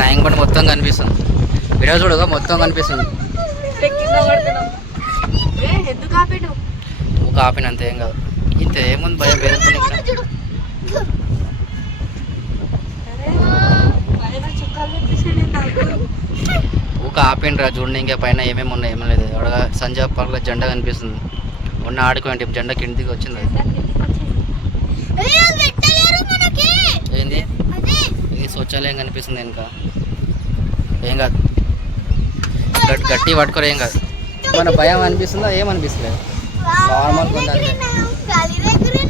Tank bund మొత్తం కనిపిస్తుంది. Video చూడగా మొత్తం కనిపిస్తుంది. ఒక ఆపిన అంతే ఏం కాదు. ఇంత ఏముంది భయం బెదర్కొని ఒక ఆపినరా చూడండి. ఇంకా పైన ఏమేమి ఉన్నాయి ఏమీ లేదు. అక్కడ సంజయ్ పార్క్లో జెండా కనిపిస్తుంది. ఉన్న ఆడుకోండి జెండా కిందికి వచ్చింది. ఏంది ఇది శౌచాలయం కనిపిస్తుంది ఇంకా ఏం కాదు. గట్టి పట్టుకోరు ఏం కాదు. మన భయం అనిపిస్తుందా ఏమనిపిస్తలేదు. నార్మల్ ఉండాలి.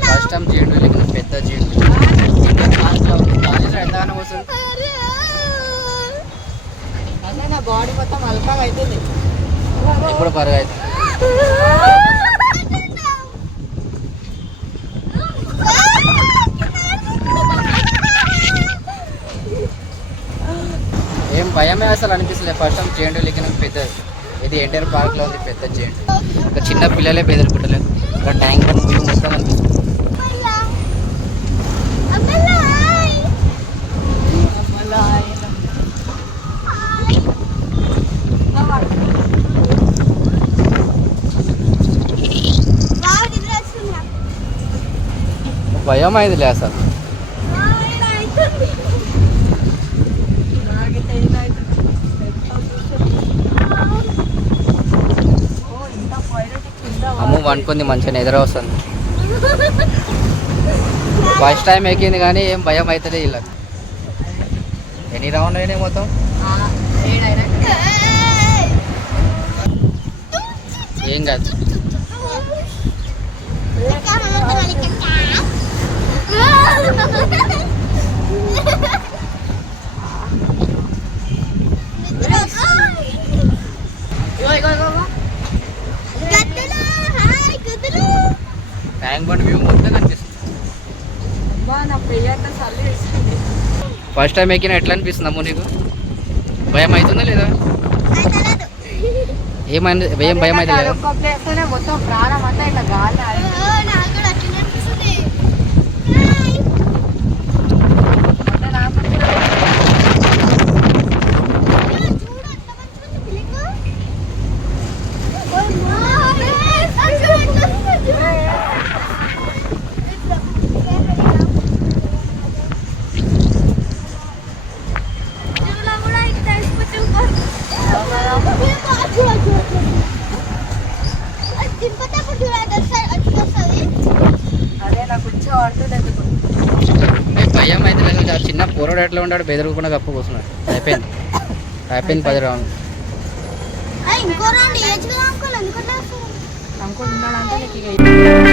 ఫస్ట్ టైం జీఎండీ పెద్ద జీఎండీ ఎంతగానో వస్తుంది. బాడీ మొత్తం అల్పంగా అవుతుంది. ఇప్పుడు పరుగు అవుతుంది. ఏం భయమే అసలు అనిపిస్తుంది. ఫస్ట్ టైం జేఎండీ లెక్కిన పెద్దది. ఇది ఎన్టీఆర్ పార్క్లో ఉంది పెద్ద జేఎండీ. ఇంకా చిన్న పిల్లలే బెదరుకుంటలేదు. ఇంకా ట్యాంక్ బండ్ వ్యూ మొత్తం అనిపిస్తుంది. భయం అయిందిలే అసలు. అమ్మ వండుకుంది మంచిగా నిద్ర వస్తుంది. ఫస్ట్ టైం ఎక్కింది కానీ ఏం భయం అవుతుంది. ఇలా ఎన్ని రౌండ్ అయినాయి మొత్తం? ఏం కాదు. ట్యాంక్ బండ్ వ్యూ మొత్తం కనిపిస్తుంది. ఫస్ట్ టైం ఎక్కినా ఎట్లా అనిపిస్తుంది అమ్మ నీకు? భయం అవుతుందా లేదా? ఏం భయం అయితే లేదా? మొత్తం ప్రాణం అంతా ఇట్లా గాలి భయం అయితే లేదు. చిన్న పోరాడు ఎట్లా ఉన్నాడు బెదరకుండా కప్పు కూర్చున్నాడు. అయిపోయింది 10 రౌండ్. ఇంకో రౌండ్ ఏజ్ అంకుల్ ఎందుకంటే అంకుల్ ఉన్నాడంటే